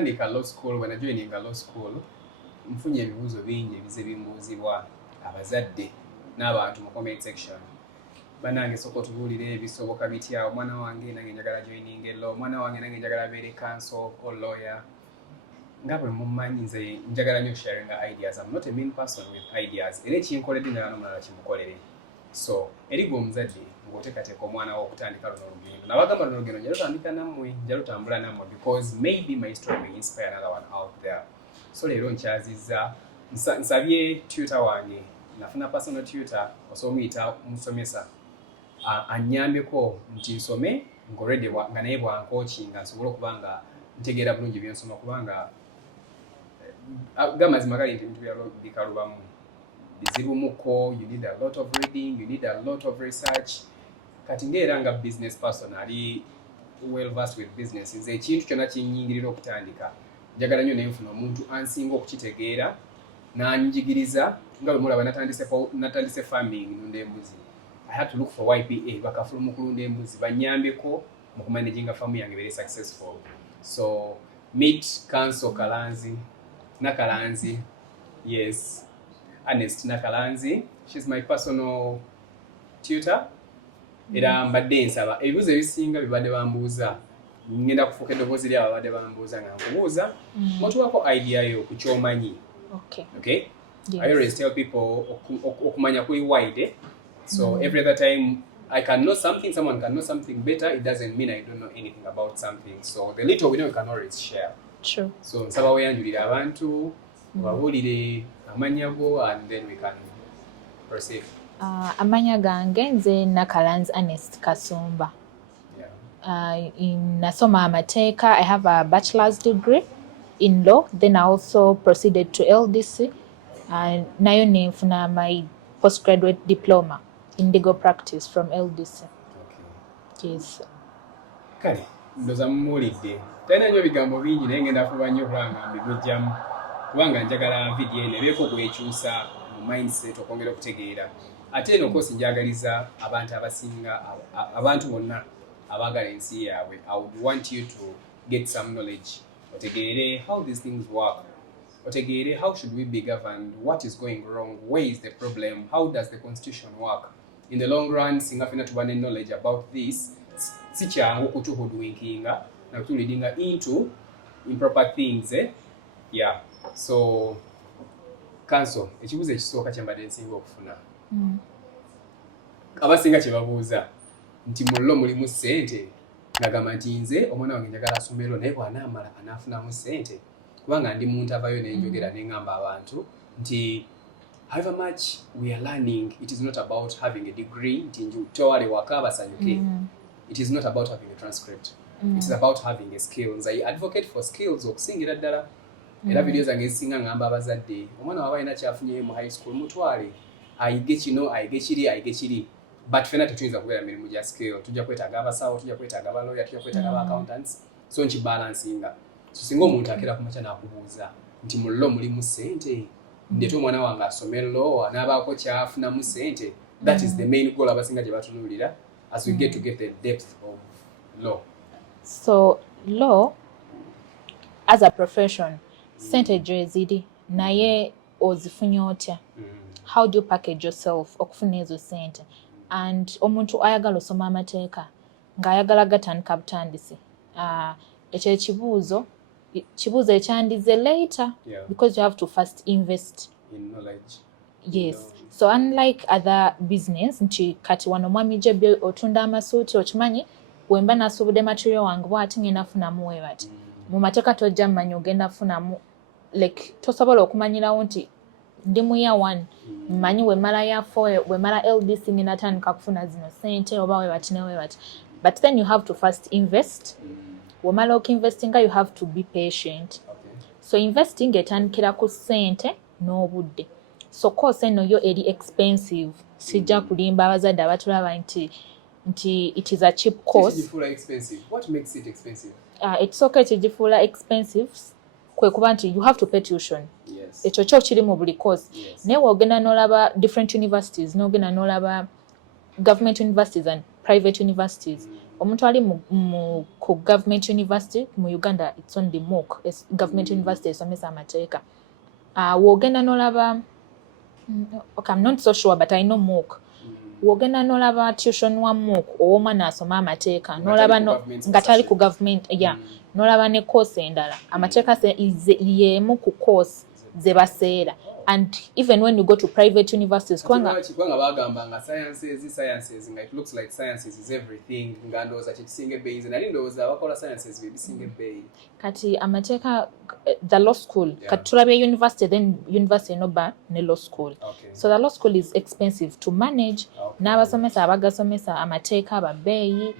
kutandika law school when I joining law school mfunye ebibuuzo bingi ebize bimbuuzibwa abazadde n'abantu mu comment section. Banange soko tubuulire ebisoboka bitya, omwana wange nange njagala joining law, omwana wange nange njagala beere counsel or lawyer. Nga bwe mumanyi nze njagala nnyo sharing ideas. I'm not a mean person with ideas. Era ekinkoledde nala n'omulala kimukolere. So eri gwe omuzadde ng'oteekateeka omwana wo okutandika luno olugendo. Nabagamba luno olugendo njala lutandika nammwe, njala lutambula nammwe because maybe my story may inspire another one out there. So leero nkyazizza nsabye tutor wange, nafuna personal tutor osomuyita musomesa annyambeko nti nsome ng'already nga naye bwankoochinga nsobole okuba nga ntegeera bulungi bye nsoma kubanga gamazima gali nti ebintu bikalubamu bizibumuko, you need a lot of reading, you need a lot of research. Kati ng'era nga business person ali well versed with business, nze ekintu kyonna kinnyingirira okutandika njagala nnyo naye nfuna omuntu ansinga okukitegeera n'anjigiriza nga bwe mulaba natandise farming nunda embuzi. I had to look for YPA bakafulu mu kulunda embuzi bannyambeko mu kumanaginga farm yange very successful. So meet Counsel Kalanzi Nakalanzi, yes, Ernest Nakalanzi. She's my personal tutor. Era mbadde nsaba ebibuuzo ebisinga bibadde bambuuza ngenda kufuuka eddoboozi lyabo babadde bambuuza nga nkubuuza motuwako idea yo ku kyomanyi. Okay? Yes. I always tell people okumanya kuli wide. So every other time I can know something, someone can know something better, it doesn't mean I don't know anything about something. So the little we know we can always share. True. So nsaba weyanjulira abantu babuulire amannya go and then we can proceed. Amanya gange nze Nakalanzi Ernest Kasumba. Nasoma amateeka. I have a bachelor's degree in law. Then I also proceeded to LDC. Nayo nenfuna my postgraduate diploma in legal practice from LDC. Okay. Yes. Kale, ndoza mmuwulidde. Talina nnyo bigambo bingi naye ngenda kuba nnyo okulaba mbigujjamu kubanga njagala vidiyo eno ebeeko bwekyusa mu mindset okwongera okutegeera. Ate eno kosi njagaliza abantu abasinga abantu bonna abaagala ensi yaabwe. I would want you to get some knowledge. Otegeere how these things work. Otegeere how should we be governed, what is going wrong, where is the problem, how does the constitution work. In the long run, singa fena tuba ne knowledge about this, si kyangu kutuhoodwinkinga na kutuleadinga into improper things. Yeah. So, Counsel, ekibuuzo ekisooka kyembadde nsinga okufuna. Abasinga kye babuuza nti mullo mulimu ssente, nagamba nti nze omwana wange njagala asome law naye bw'anaamala anaafunamu ssente. Kubanga ndi muntu avayo nenjogera neŋŋamba abantu nti however much we are learning, it is not about having a degree nti towale waka basanyuke. It is not about having a transcript. It is about having a skills. I advocate for skills okusingira ddala. Era video zange ezisinga ngamba abazadde omwana waaba alina kyafunye mu high school mutwale ayige kino ayige kiri but fena tetuyinza kubeera mirimu gya skill. Tujja kwetaaga abasawo, tujja kwetaaga abalawyer, tujja kwetaaga aba accountants. So nkibalansinga. So singa omuntu akera kumakya n'akubuuza nti mu law mulimu ssente, ndeeta omwana wange asome law anaabaako kyafunamu ssente. That is the main goal abasinga gye batunuulira as we get to get the depth of law. So law as a profession, ssente gye ziri naye ozifunye otya? How do you package yourself okufuna ezo ssente? And omuntu ayagala osoma amateeka ng'ayagala gatandika butandisi. Ekyo kibuuzo ekyandize later because you have to first invest in knowledge. Yes. So unlike other business, nti kati wano mwami jebyo otunda amasuuti okimanyi wemba nasuubudde material wange bw'ati ngenda funamu we bati. Mu mateeka tojja mmanyi ogenda funamu like tosobola okumanyirawo nti ndi mu year 1 mmanyi wemala year 4 wemala LDC ngenda tandika kufuna zino ssente oba we bati ne we bati. But then you have to first invest. Wamala okinvestinga you have to be patient. So investing etandikira ku ssente n'obudde. So course eno yo eri expensive. Sijja kulimba abazadde abatulaba nti it is a cheap course. It's expensive. What makes it expensive? It's okay kigifuula expensive kwe kuba nti you have to pay tuition. Yes. Ekyo kyo kiri mu buli course. Naye wogenda n'olaba different universities, n'ogenda n'olaba government universities and private universities. omuntu ali ku government university mu Uganda it's only MOOC government university esomesa amateeka woogenda n'olaba okay, I'm not so sure but I know MOOC woogenda n'olaba tuition wa MOOC ow'omwana asoma amateeka n'olaba nga tali ku government n'olaba ne course endala amateeka y'emu ku course ze baseera. And even when you go to private universities, kwanga bagamba nga sciences nga it looks like sciences is everything nga ndoza kisinge beyi nali ndoza abakola sciences bisinge beyi kati amateeka the law school kati tulabe university then university noba ne law school so the law school is expensive to manage n'abasomesa abagasomesa amateeka ababeeyi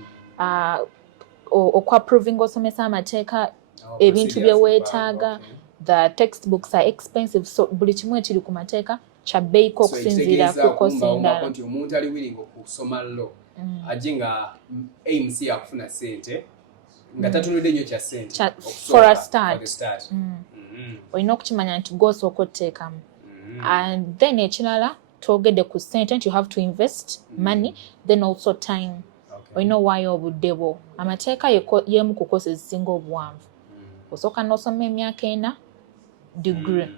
okwa proving osomesa amateeka ebintu bye weetaaga the textbooks are expensive so buli kimu ekiri ku mateeka kya bbeeyi ko okusinziira ku kosi endala nti omuntu ali willing okusoma law aje nga aim si yakufuna sente nga tatunudde nnyo kya sente for a start olina okukimanya nti gw'osooka otteekamu and then ekirala twogedde ku sente nti you have to invest money then also time olina owaayo obudde bwo amateeka y'emu ku kosi ezisinga obuwanvu osooka n'osoma emyaka 4 degree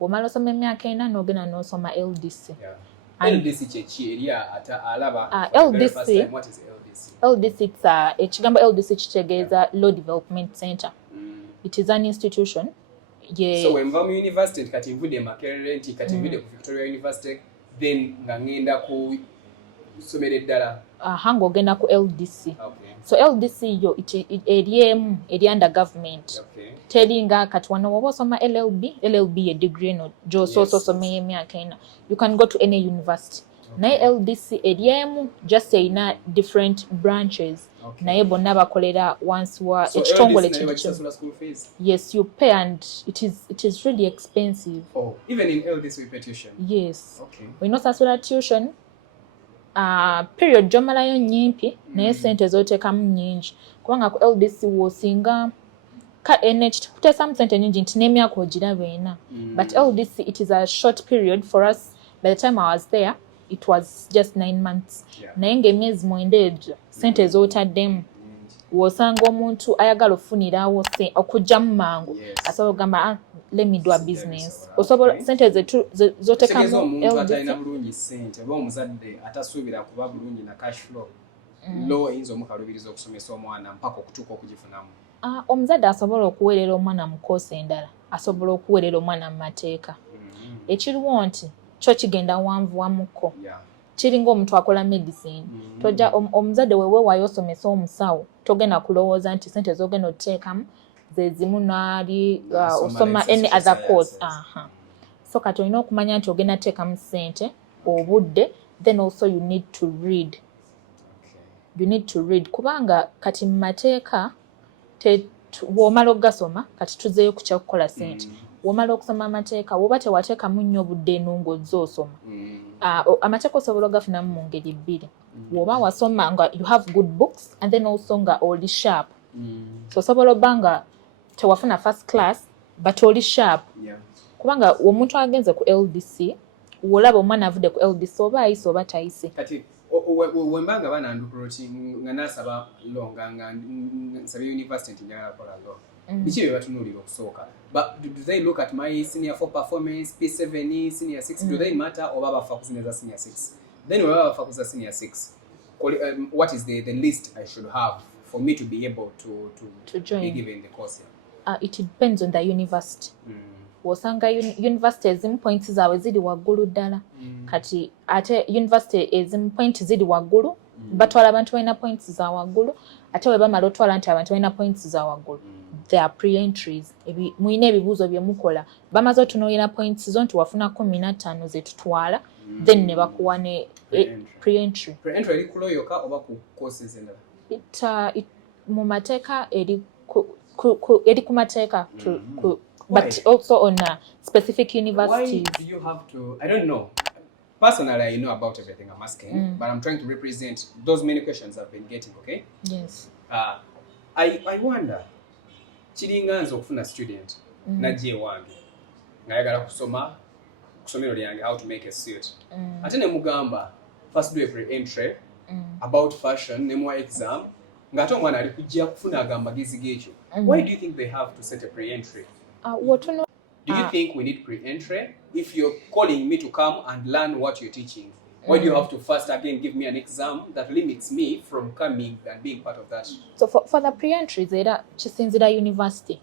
womala osoma emyaka 4 n'ogenda n'osoma LDC LDC kyeki eri ata alaba LDC it's ekigambo LDC kitegeeza Law Development Center it is an institution so wenva mu university kati nvudde Makerere nti kati nvudde ku Victoria University then nga ngenda ku somera eddala ng'ogenda ku LDC so LDC yo eriemu eri under government teringa kati wano woba osoma LLB ye degree no gy'osoosa osomera emyaka 4 you can go to any university naye LDC eriemu just erina different branches naye bonna bakolera wansi wa ekitongole yes you pay and it is really expensive even in LDC we pay tuition yes olina osasula tuition period gy'omalayo nnyimpi naye sente z'oteekamu nnyingi kubanga ku LDC w'osinga kuteesamu sente nnyingi nti n'emyaka ogiraba ena but LDC it is a short period for us by the time I was there it was just 9 months naye ng'emyezi 9 egyo sente z'otaddemu w'osanga omuntu ayagala ofunirawo okugyamu mangu asobola okugamba let me do a business osobola sente z'oteekamu omuntu atalina bulungi sente oba omuzadde atasuubira kuba bulungi na cash flow lo eyinza omukalubiriza okusomesa omwana mpaka okutuuka okugifunamu omuzadde asobola okuweerera omwana mu koosi endala asobola okuweerera omwana mu mateeka ekiriwo nti kyo kigenda wanvu wamukko kiringa omuntu akola medicine tojja omuzadde wewe waayo osomesa omusawo togenda kulowooza nti sente z'ogenda oteekamu ze zimu naali osoma any other course so kati olina okumanya nti ogenda teekamu sente obudde then also you need to read kubanga kati mu mateeka bw'omala ogasoma kati tuzeeyo ku kyakukola sente womala okusoma amateeka woba tewateekamu nnyo obudde nung'ozze osoma amateeka osobola ogafunamu mu ngeri bbiri woba wasoma nga you have good books and then also nga oli sharp so osobola obba nga tewafuna first class but oli sharp kubanga omuntu agenze ku LDC wolaba omwana avudde ku LDC oba ayise oba tayise kati wembanga bananduproti nga nasaba law nga nsabye university nti njagala kola law biki bye batunuulira okusooka but do they look at my senior 4 performance P7 senior 6 do they matter oba bafa kuzineza senior 6 then oba bafa kuza senior 6 what is the list I should have for me to be able to join be given the course it depends on the university wosanga university ezimu points zaabwe ziri waggulu ddala kati ate university ezimu points ziri waggulu batwala abantu balina points za waggulu ate we bamala otwala nti abantu balina points za waggulu they are pre-entries muyina ebibuuzo bye mukola bamaze otunuulira points zo nti wafuna 15 ze tutwala then ne bakuwa ne pre-entry eri ku law yokka oba ku courses endala mu mateeka eri ku mateeka but also on specific universities. Why do you have to? I don't know. Personally, I know about everything I'm asking, but I'm trying to represent those many questions I've been getting. Okay. Yes. I wonder. Chiringa nzo kufuna student naje wange ngayagala kusomero lyange how to make a suit. Ate ne mugamba first do a pre-entry about fashion ne mwa exam ng'ate omwana ali kujja kufuna amagezi g'ekyo. Why do you think they have to set a pre-entry? Do you think we need pre-entry? If you're calling me to come and learn what you're teaching, why do you have to first again give me an exam that limits me from coming and being part of that? So for the pre-entries era kisinzira university.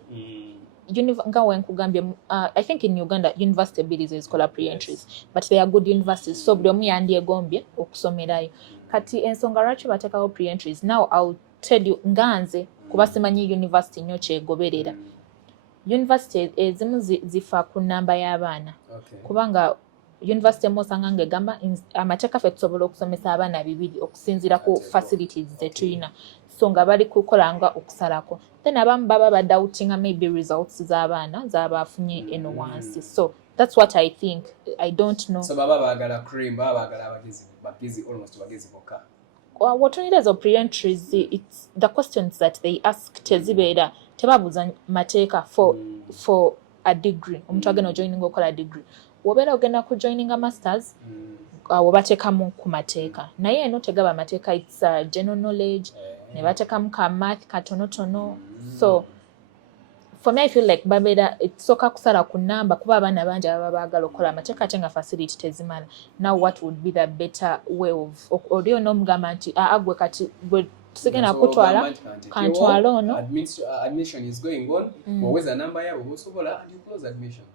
Nga wenkugambye, I think in Uganda university abilities is called pre-entries, but they are good universities, so buli omu yandyegombye okusomerayo. Kati ensonga lwaki bateekawo pre-entries, now I'll tell you nganze kuba simanyi university nnyo kyegoberera. University ezimu zifa ku nnamba y'abaana, kubanga university emosanga ng'egamba amateeka ffe tusobola okusomesa abaana 2 okusinziira ku facilities ze tulina, so nga bali kukola nga okusalako. Then abamu baba badoutinga maybe results z'abaana z'abafunye eno wansi. So that's what I think. I don't know. So baba baagala cream, baba baagala bagezi almost bagezi bokka. What only does pre-entries, it's the questions that they ask tezibeera tebabuuza mateeka for a degree. Omuntu agenda joining okola degree. Wobeera ogenda ku joining a masters, webateekamu ku mateeka. Naye eno tegaba mateeka, it's general knowledge, ne bateekamu ka math katonotono. So for me, I feel like babeera ekisooka kusala ku nnamba kuba abaana bangi ababa baagala okukola amateeka ate nga facility tezimala. Now what would be the better way of oli onomugamba nti gwe kati gwe tusigenda kutwala kantwala ono admission is going on, waweza namba yawe osobola and you close admission.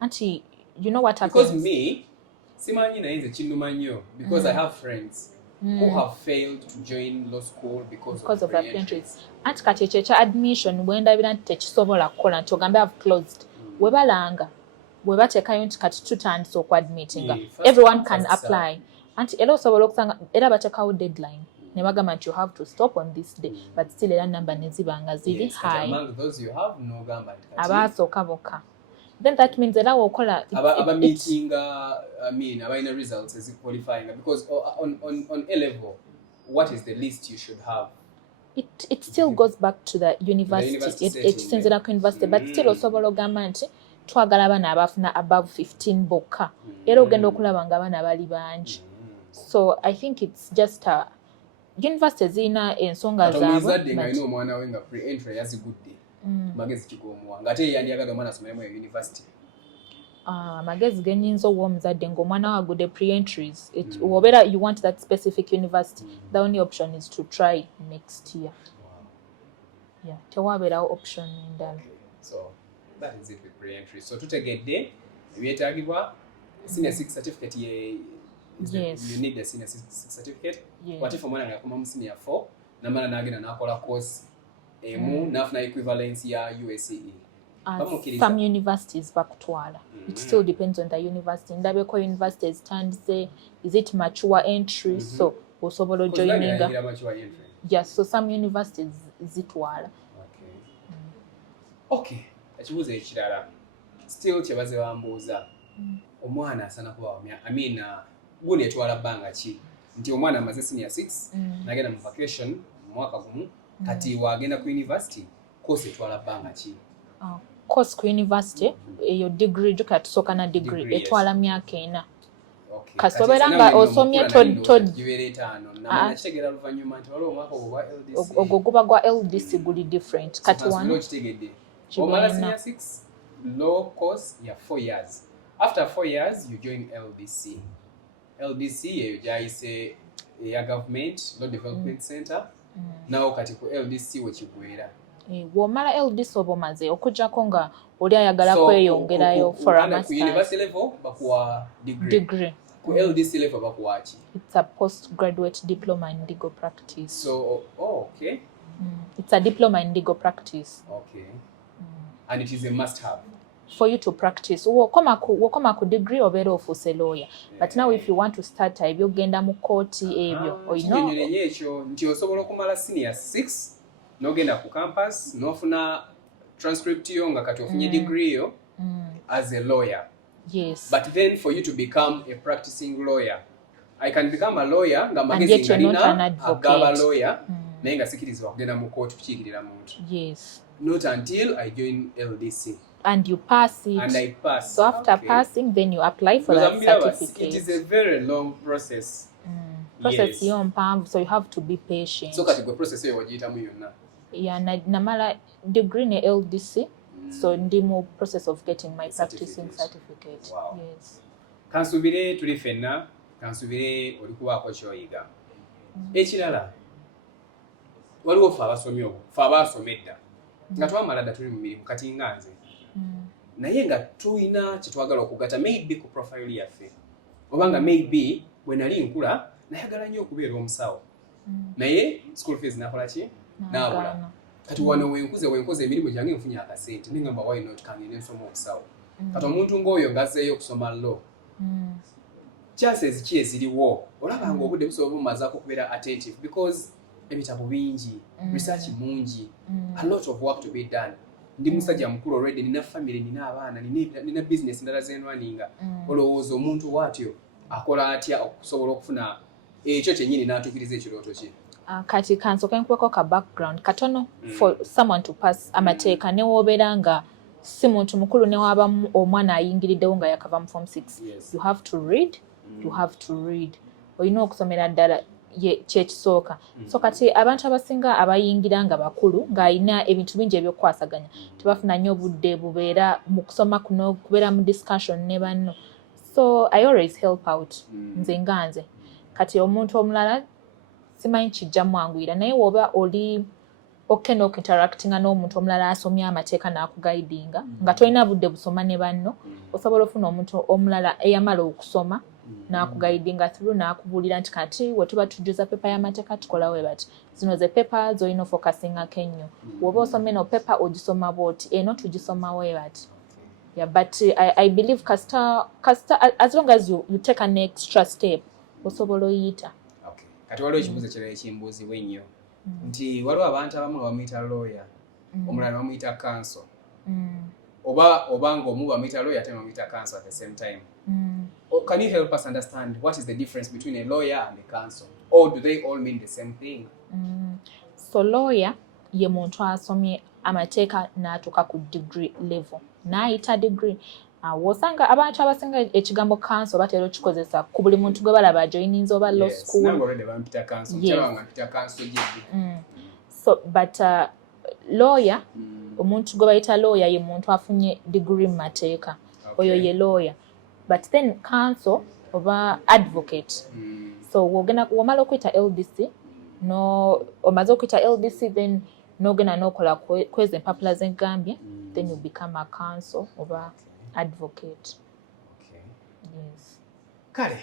Anti, you know what happens? Because me, simanyi naye nze kinnuma nnyo because I have friends who have failed to join law school because of pre-entries. Anti kati ekyo ekya admission bwendabira nti tekisobola kukola nti ogambe have closed, webalanga webateekayo nti kati tutandise okuadmittinga everyone can apply. Anti era osobola okusanga era bateekawo deadline ne bagamba nti you have to stop on this day, but still era namba ne ziba nga ziri high. Among those you have no gamba nti kati abaasooka bokka. Then that means era wokola meeting abaina results as qualifying, because on A level what is the least you should have? It still goes back to the university. It sinzira ku university, but still osobola ogamba nti twagala abaana abafuna above 15 bokka era ogenda okulaba nga abaana bali bangi. So I think it's just university zina ensonga zaabwe. Nga ino omwana we nga pre-entry yazigudde magezi kigomuwa ngate yandiyagaga mwana asomeramu ya university. Magezi genyinza ow'omuzadde ng'omwana wagudde pre-entries, wobera you want that specific university, the only option is to try next year. Yeah, tewabeerawo option endala. So that is it with pre-entry. So tutegedde ebyetaagibwa senior 6 certificate yes. You need a senior 6 certificate. Yeah. What if omwana ngakoma mu senior 4 namala nagenda nakola course nafuna equivalence ya USCE? Some universities bakutwala. It still depends on the university. Ndabeko universities tandise, is it mature entry? So osobola joining. Yes, so some universities zitwala. Okay. Ekibuuzo ekirala still kyebaze bambuuza omwana asana kuba wamya gune etwala bbanga ki nti omwana amaze senior 6 nagenda mu vacation mwaka gumu kati wagenda ku university course etwala bbanga ki? Course ku university eyo degree juka tusooka na degree etwala myaka 4. Kasobera nga osomye ogwo guba gwa LDC guli different kati wano omala senior 6 law course ya 4 years. After 4 years you join LDC. LDC eyo gyayise ya government law development center. Nawo kati ku LDC wekigwera womala LDC oba omaze okujjako nga oli ayagala kweyongerayo for a master's. Ku university level bakuwa degree. Ku LDC level bakuwa ki? It's a postgraduate diploma in legal practice. So okay. It's a diploma in legal practice. Okay. And it is a must have for you to practice. Wokoma ku degree obeera ofuuse lawyer. But now if you want to start ebyogenda mu kooti ebyo oyino ekyo nti osobola okumala senior 6 nogenda ku campus nofuna transcript yo nga kati ofunye degree yo as a lawyer. Yes. But then for you to become a practicing lawyer, I can become a lawyer nga magezi ngalina agaba lawyer naye nga sikirizibwa kugenda mu kooti kukiikirira muntu. Yes. Not until I join LDC. And you pass it. And I pass. So after passing, then you apply for that certificate. It is a very long process. process yo mpanvu, so you have to be patient. So kati gwe process yo wagiyitamu yonna? Yeah, namala degree ne LDC, so ndi mu process of getting my practicing certificate. Wow. Yes. Kansubire tuli fenna, kansubire oli kubaako kyoyiga. Ekirala waliwo fe abasomye edda nga twamala dda tuli mu mirimu kati nga nze naye nga tulina kye twagala okugata maybe ku profile yaffe oba nga maybe bwe nali nkula nayagala nnyo okubeera omusawo naye school fees nakola ki naabula kati wano wenkoze emirimu gyange nfunye akasente nengamba why not kangende nsoma obusawo kati omuntu ng'oyo ngazzeeyo okusoma law chances ki eziriwo olaba nga obudde busobola bumazaako okubeera attentive because ebitabo bingi research mungi a lot of work to be done. Ndi musajja mukulu already, nina family, nina abaana, nina business ndala zenwaninga. Olowooza omuntu watyo akola atya okusobola okufuna ekyo kyennyini n'atuukiriza ekirooto kye? Kati kansoka nkuweko ka background katono for someone to pass amateeka ne woobeera nga si muntu mukulu ne waba omwana ayingiriddewo nga yakava mu form 6. Yes. You have to read. You have to read. Olina okusomera ddala kyekisooka. So kati abantu abasinga abayingira nga bakulu ng'alina ebintu bingi ebyokukwasaganya tebafuna nnyo obudde bubeera mu kusoma kuno kubeera mu discussion ne banno. So I always help out nze nga nze. Kati omuntu omulala simanyi kijja mwanguyira naye woba oli okay n'okuinteractinga n'omuntu omulala asomye amateeka n'akugaidinga nga tolina budde busoma ne banno osobola ofuna omuntu omulala eyamala okusoma n'akugaidinga through n'akubuulira nti kati we tuba tujuza pepa y'amateeka tukola we bati zino ze pepa zolina ofocusingako ennyo woba osoma eno pepa ogisoma bwoti eno tugisoma we bati. Yeah, but I believe kasita as long as you take an extra step osobola oyita. Okay. Kati waliwo ekibuuzo ekirala ekimbuuzibwa ennyo nti waliwo abantu abamu nga bamuyita lawyer omulala bamuyita counsel oba ng'omu bamuyita lawyer ate bamuyita counsel at the same time. Can you help us understand what is the difference between a lawyer and a counsel, or do they all mean the same thing? So lawyer ye muntu asomye amateeka n'atuuka ku degree level n'ayita degree. Wosanga abantu abasinga ekigambo counsel batera okikozesa ku buli muntu gwe balaba ajoininze oba law school. Nange already bampita counsel, kyabanga mpita counsel gye. So but lawyer omuntu gwe bayita lawyer ye muntu afunye degree mu mateeka. Oyo ye lawyer. But then counsel oba advocate. So womala okuyita LDC no omaze okuyita LDC then nogenda n'okola kweza empapula z'Egambia then you become a counsel oba advocate. Okay. Yes. Kale,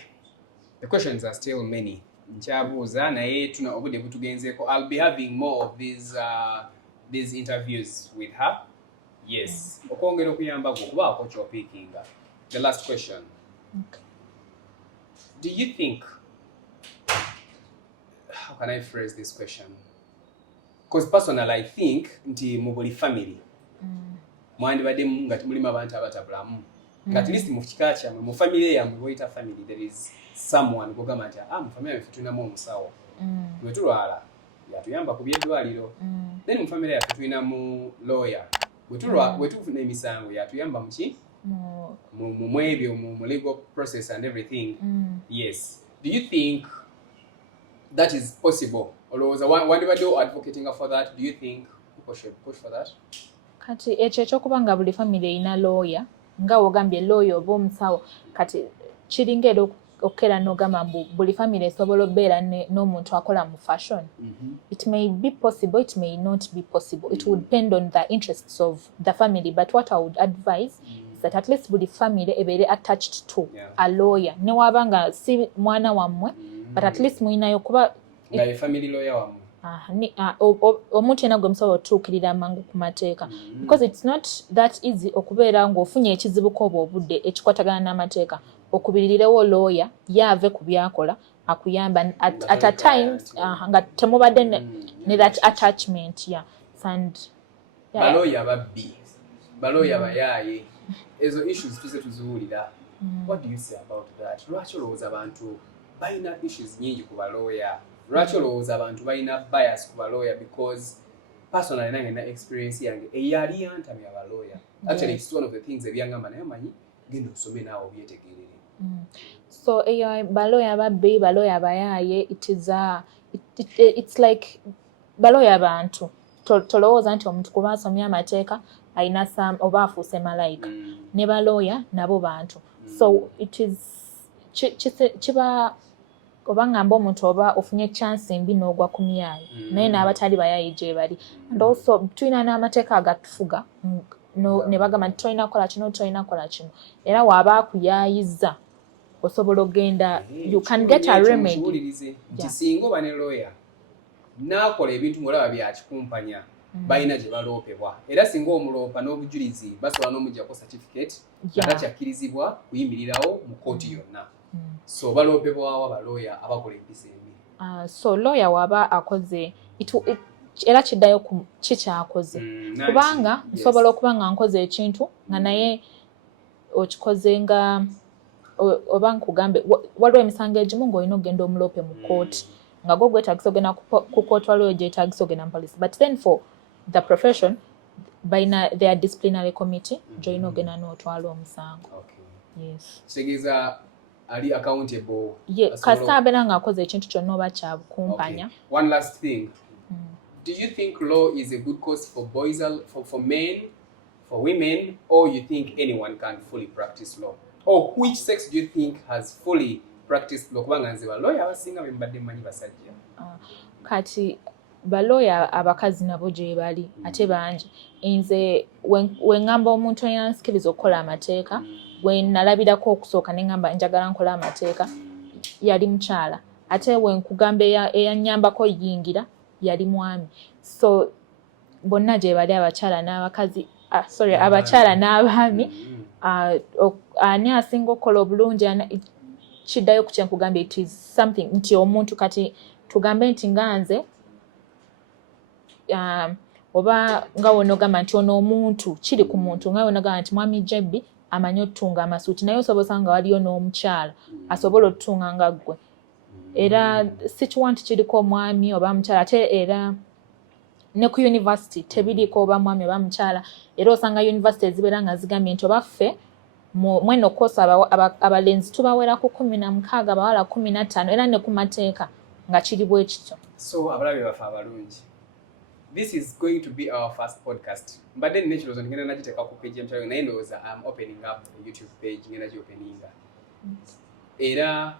the questions are still many. Nchabuuza naye tuna obudde butugenzeeko. I'll be having more of these interviews with her. Yes. Okwongera okuyamba gwe okubaako ky'opiikinga. The last question. Okay. Do you think, how can I phrase this question? Because personally I think nti mu buli family mwandibadde nga mulimu abantu abatabulamu nga at least mu kika kyammwe mu family yammwe boyita family there is someone gogamba nti mu family yaffe tulinamu omusawo bwe tulwala yatuyamba ku byeddwaliro then mu family yaffe tulinamu lawyer bwe tufuna emisango yatuyamba mu ki mu ebyo mu legal process and everything. Yes. Do you think that is possible? Olowooza wandibadde advocating for that? Do you think people should push for that? Kati ekyo ekyokuba nga buli family erina lawyer nga wogambye lawyer oba omusawo kati kiringa era okukera n'ogamba mbu buli family esobola okubeera n'omuntu akola mu fashion. It may be possible, it may not be possible. It would depend on the interests of the family, but what I would advise is that at least buli family ebeere attached to a lawyer. Ne waba nga si mwana wammwe but at least muyinayo kuba nga family lawyer wammwe. Omuntu yena gwe musobola otuukirira amangu ku mateeka because it's not that easy okubeera ng'ofunye ekizibu k'obwo obudde ekikwatagana n'amateeka okubiririrewo lawyer yaave ku byakola akuyamba at a times nga temubadde ne that attachment and balawyer babbi balawyer bayaaye ezo issues tuze tuziwulira. What do you say about that? Lwaki olowooza abantu balina issues nyingi ku balawyer? Lwaki olowooza abantu balina bias ku balawyer? Because personally nange na experience yange eyali yantamya abalawyer. Actually it's one of the things ebyangamba naye manyi genda osome naawe obyetegerere. So baloya babbi baloya bayaye it's like baloya bantu tolowooza nti omuntu kuba asomye amateeka alina oba afuuse malayika ne baloya nabo bantu so it is kiba oba ngamba omuntu oba ofunye chance mbi n'ogwa ku myayo naye n'abatali bayayi gye bali and also tulina n'amateeka agatufuga ne bagamba nti tolina kola kino tolina kola kino era waaba akuyaayiza osobola ogenda you can get a remedy nti singa oba ne lawyer n'akola ebintu mulaba byakikumpanya balina gye baloopebwa era singa omuloopa n'obujulizi basobola n'omuggyako certificate atakyakirizibwa kuyimirirawo mu kooti yonna so baloopebwawo abalooya abakola empisa embi so lawyer waaba akoze era kiddayo ku kikyakoze kubanga nsobola okuba nga nkoze ekintu nga naye okikoze nga oba nkugambe waliwo emisango egimu ng'olina okugenda omuloope mu kooti nga gwe gwetagisa ogenda ku kooti waliwo gyetagisa ogenda mu police but then for the profession balina their disciplinary committee gyolina ogenda n'otwala omusango. Kitegeeza ali accountable. Kasita abeera ng'akoze ekintu kyonna oba kyabukumpanya. One last thing. Do you think law is a good cause for boys, for men, for women, or you think anyone can fully practice law? Or which sex do you think has fully practiced law? Kubanga nze balawyer abasinga be mbadde mmanyi basajja. Kati balawyer abakazi nabo gye bali ate bangi. Nze we ngamba omuntu eyansikiriza okukola amateeka we nalabirako okusooka ne ngamba njagala nkola amateeka yali mukyala ate we nkugamba eyanyambako yingira yali mwami so bonna gye bali abakyala n'abakazi abakyala n'abaami ani asinga okukola obulungi kiddayo ku kyenkugambye it is something nti omuntu kati tugambe nti nga nze oba nga wonogamba nti ono omuntu kiri ku muntu nga wonogamba nti mwami Jebbi amanyi otutunga amasuuti naye osobola nga waliyo n'omukyala asobola otutunga nga ggwe era sikiwa nti kiriko omwami oba mukyala ate era ne ku university tebiriko oba mwami oba mukyala era osanga university ezibeera nga zigambye nti oba ffe mweno koosi abalenzi tubawera ku 16 bawala 15 era ne ku mateeka nga kiri bwe kityo. So abalabe bafe abalungi, this is going to be our first podcast. Mbadde nina ekirowoozo ngenda nagiteeka ku page y'emutalo naye ndowooza I'm opening up a YouTube page ngenda gyopeninga. Era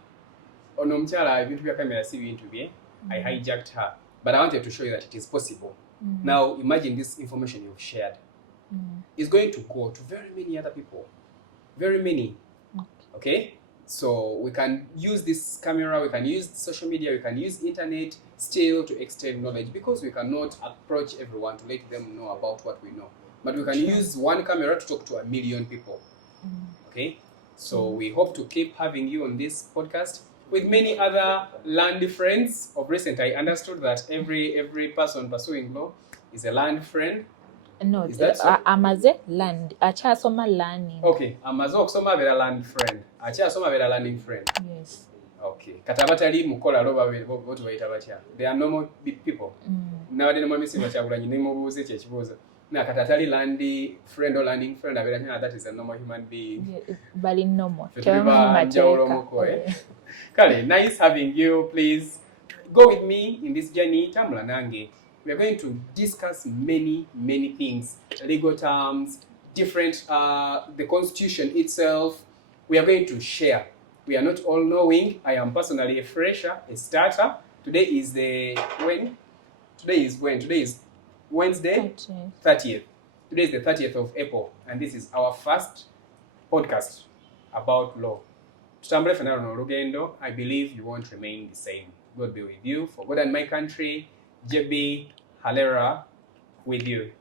ono omukyala ebintu bya kamera si bintu bye. I hijacked her but I wanted to show you that it is possible. Now imagine this information you've shared is going to go to very many other people. Very many. Okay? So we can use this camera, we can use social media, we can use internet still to extend knowledge because we cannot approach everyone to let them know about what we know. But we can use one camera to talk to 1 million people. Okay? So we hope to keep having you on this podcast with many other land friends. Of recent, I understood that every person pursuing law is a land friend. No, amaze land. Akyasoma learning. Okay, amaze okusoma abeera land friend. Akyasoma abeera learning friend. Yes. Okay. Kati abatali mukola lo bo tubayita batya. They are normal people. Nabadde ne mwami Silva Kyagulanyi ne mubuuze kye kibuuzo. Na kati atali land friend or learning friend abeera tya that is a normal human being. Bali normal. Kale, nice having you. Please go with me in this journey. Tambula nange. We are going to discuss many things, legal terms, different, the constitution itself. We are going to share. We are not all knowing. I am personally a fresher, a starter. Today is when? Today is Wednesday, 30th. Today is the 30th of April, and this is our first podcast about law. Tutambule fena luno olugendo. I believe you won't remain the same. God be with you. For God and my country, Jebbi Halera with you.